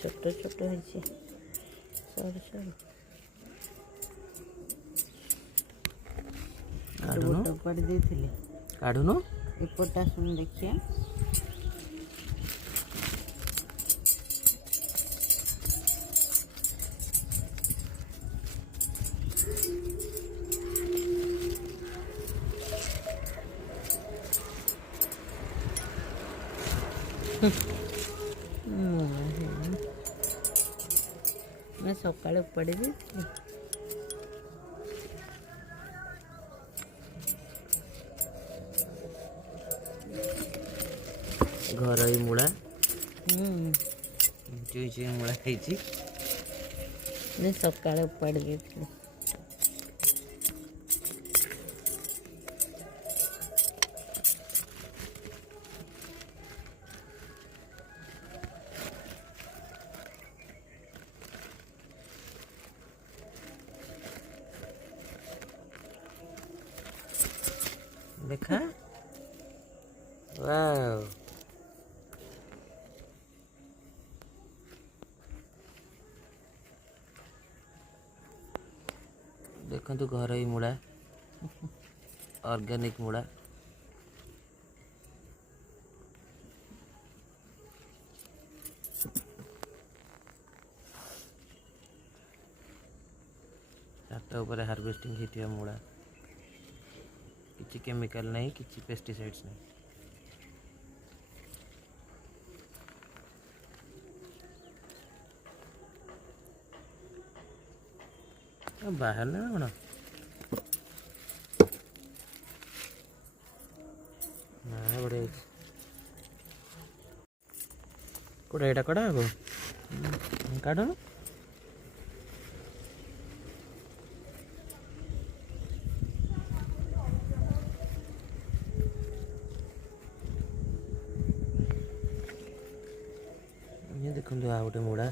छोट छोट होइए सरू सरू काढुनु पड़ी देते काढुनु एपटा सुन देखिए मैं सकाଳେ पड़ी देती घर ही मूला चुई चुई मूला खाई मैं सकाळे पड़ी देती देखा वाव देखु घर ही मूला ऑर्गेनिक मूला छात ऊपर हार्वेस्टिंग होती मूला किसी केमिकल नहीं किसी पेस्टिसाइड्स नहीं बाहर ना कौन बढ़िया कौटा यहाँ कड़ा आगो काढ़ ये देखो आ गोटे मुड़ा